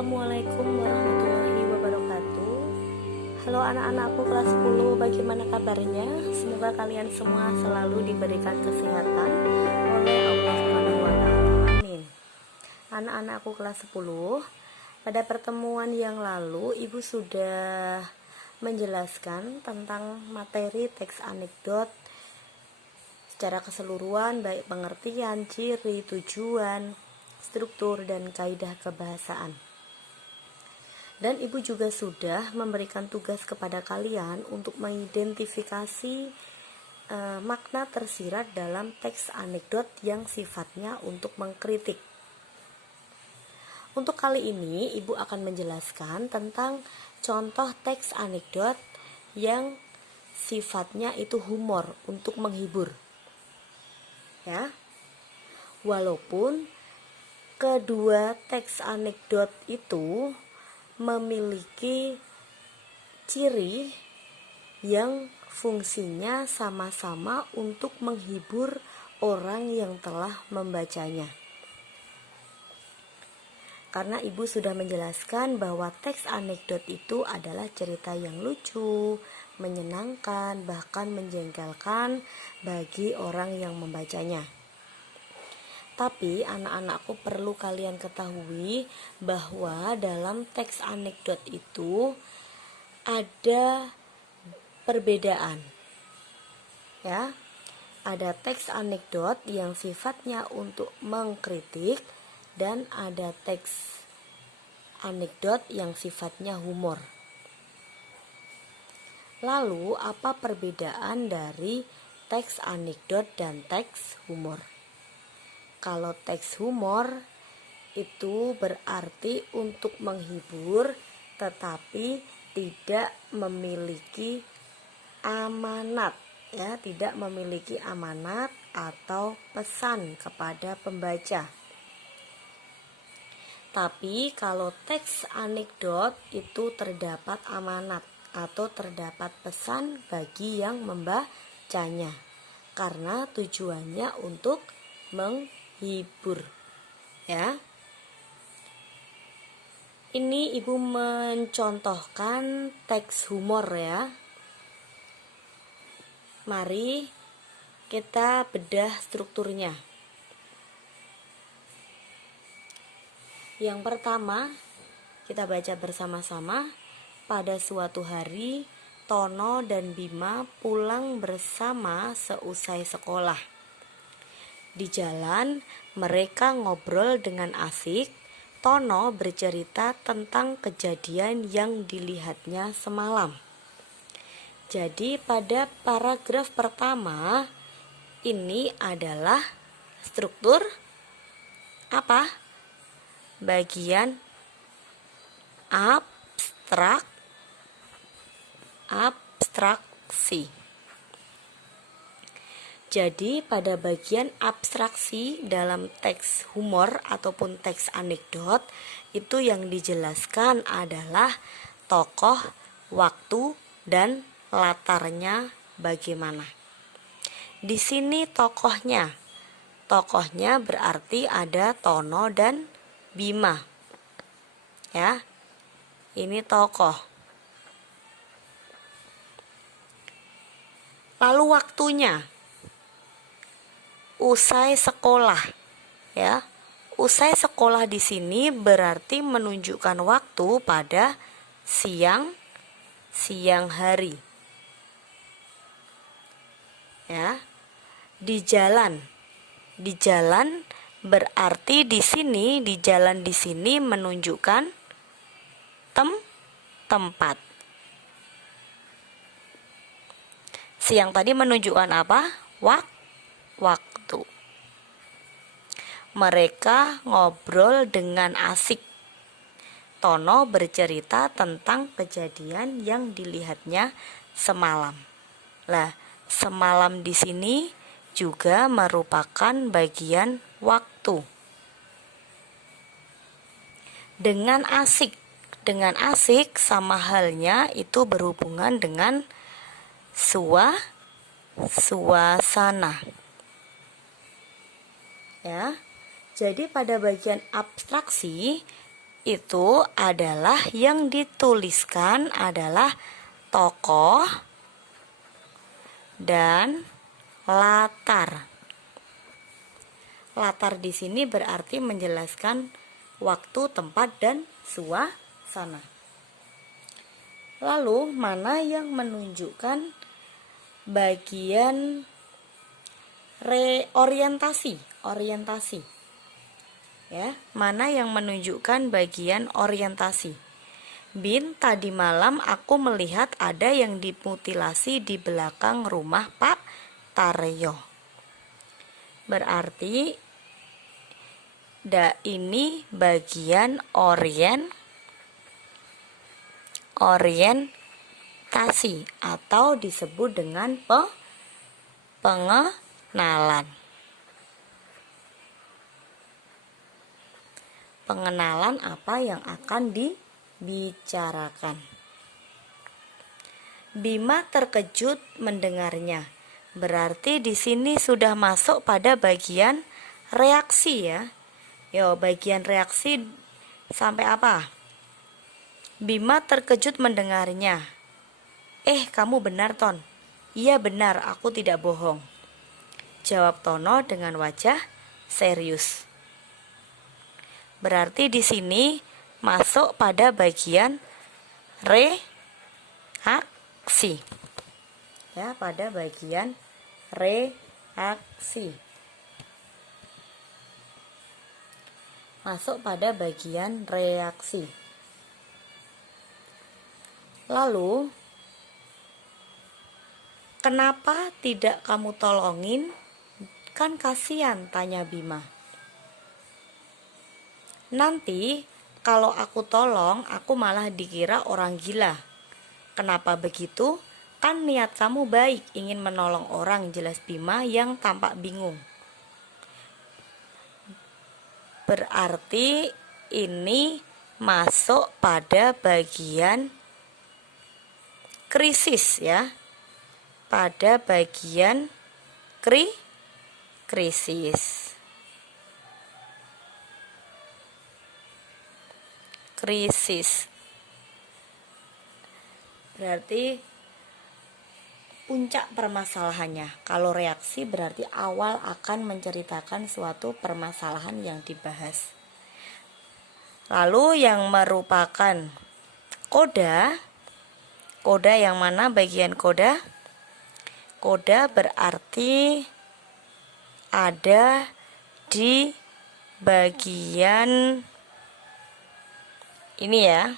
Assalamualaikum warahmatullahi wabarakatuh. Halo anak-anakku kelas 10, bagaimana kabarnya? Semoga kalian semua selalu diberikan kesehatan oleh Allah Subhanahu wa taala. Amin. Anak-anakku kelas 10, pada pertemuan yang lalu Ibu sudah menjelaskan tentang materi teks anekdot secara keseluruhan, baik pengertian, ciri, tujuan, struktur, dan kaidah kebahasaan. Dan Ibu juga sudah memberikan tugas kepada kalian untuk mengidentifikasi makna tersirat dalam teks anekdot yang sifatnya untuk mengkritik. Untuk kali ini Ibu akan menjelaskan tentang contoh teks anekdot yang sifatnya itu humor, untuk menghibur. Ya. Walaupun kedua teks anekdot itu memiliki ciri yang fungsinya sama-sama untuk menghibur orang yang telah membacanya. Karena Ibu sudah menjelaskan bahwa teks anekdot itu adalah cerita yang lucu, menyenangkan, bahkan menjengkelkan bagi orang yang membacanya. Tapi anak-anakku perlu kalian ketahui bahwa dalam teks anekdot itu ada perbedaan. Ya. Ada teks anekdot yang sifatnya untuk mengkritik dan ada teks anekdot yang sifatnya humor. Lalu, apa perbedaan dari teks anekdot dan teks humor? Kalau teks humor itu berarti untuk menghibur tetapi tidak memiliki amanat, ya, tidak memiliki amanat atau pesan kepada pembaca. Tapi kalau teks anekdot itu terdapat amanat atau terdapat pesan bagi yang membacanya karena tujuannya untuk menghibur, ya. Ini Ibu mencontohkan teks humor, ya. Mari kita bedah strukturnya. Yang pertama, kita baca bersama-sama. Pada suatu hari, Tono dan Bima pulang bersama seusai sekolah. Di jalan, mereka ngobrol dengan asik. Tono bercerita tentang kejadian yang dilihatnya semalam. Jadi pada paragraf pertama, ini adalah struktur apa? Bagian abstraksi. Jadi pada bagian abstraksi dalam teks humor ataupun teks anekdot itu yang dijelaskan adalah tokoh, waktu, dan latarnya bagaimana. Di sini tokohnya berarti ada Tono dan Bima. Ya. Ini tokoh. Lalu waktunya usai sekolah, ya. Usai sekolah di sini berarti menunjukkan waktu pada siang hari. Ya. Di jalan berarti di jalan di sini menunjukkan tempat. Siang tadi menunjukkan apa? Waktu. Mereka ngobrol dengan asik. Tono bercerita tentang kejadian yang dilihatnya semalam. Lah, semalam di sini juga merupakan bagian waktu. Dengan asik sama halnya itu berhubungan dengan suasana. Ya. Jadi pada bagian abstraksi itu adalah yang dituliskan adalah tokoh dan latar. Latar di sini berarti menjelaskan waktu, tempat, dan suasana. Lalu mana yang menunjukkan bagian orientasi? Ya, mana yang menunjukkan bagian orientasi? Bin, tadi malam aku melihat ada yang dimutilasi di belakang rumah Pak Taryo. Berarti ini bagian orientasi atau disebut dengan pengenalan. Pengenalan apa yang akan dibicarakan. Bima terkejut mendengarnya. Berarti di sini sudah masuk pada bagian reaksi ya. Yo, bagian reaksi sampai apa? Bima terkejut mendengarnya. Kamu benar, Ton. Iya benar, aku tidak bohong, jawab Tono dengan wajah serius. Berarti di sini masuk pada bagian reaksi. Ya, pada bagian reaksi. Masuk pada bagian reaksi. Lalu, kenapa tidak kamu tolongin? Kan kasihan, tanya Bima. Nanti kalau aku tolong, aku malah dikira orang gila. Kenapa begitu? Kan niat kamu baik, ingin menolong orang, jelas Bima yang tampak bingung. Berarti ini masuk pada bagian krisis ya. Pada bagian krisis. Berarti puncak permasalahannya. Kalau reaksi berarti awal akan menceritakan suatu permasalahan yang dibahas. Lalu yang merupakan koda yang mana bagian koda? Koda berarti ada di bagian ini ya.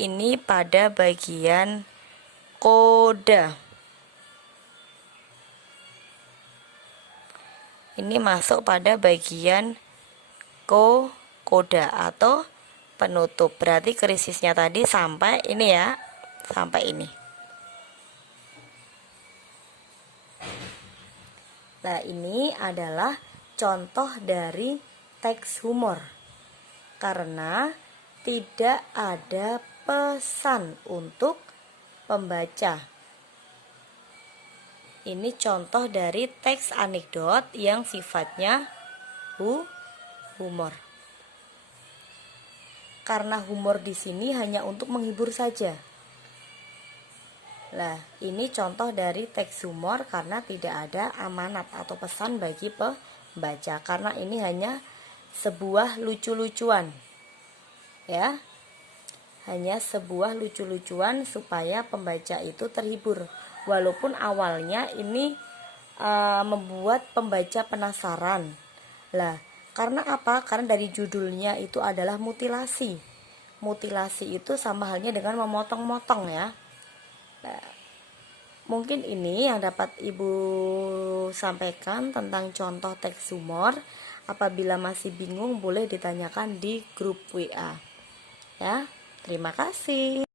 Ini pada bagian koda. Ini masuk pada bagian koda atau penutup. Berarti krisisnya tadi sampai ini ya. Sampai ini. Nah, ini adalah contoh dari teks humor, karena tidak ada pesan untuk pembaca. Ini contoh dari teks anekdot yang sifatnya humor. Karena humor di sini hanya untuk menghibur saja. Nah, ini contoh dari teks humor karena tidak ada amanat atau pesan bagi pembaca, karena ini hanya sebuah lucu-lucuan ya, hanya sebuah lucu-lucuan supaya pembaca itu terhibur, walaupun awalnya ini membuat pembaca penasaran. Lah, karena apa? Karena dari judulnya itu adalah mutilasi. Mutilasi itu sama halnya dengan memotong-motong ya. Nah, mungkin ini yang dapat Ibu sampaikan tentang contoh teks humor. Apabila masih bingung boleh ditanyakan di grup WA. Ya, terima kasih.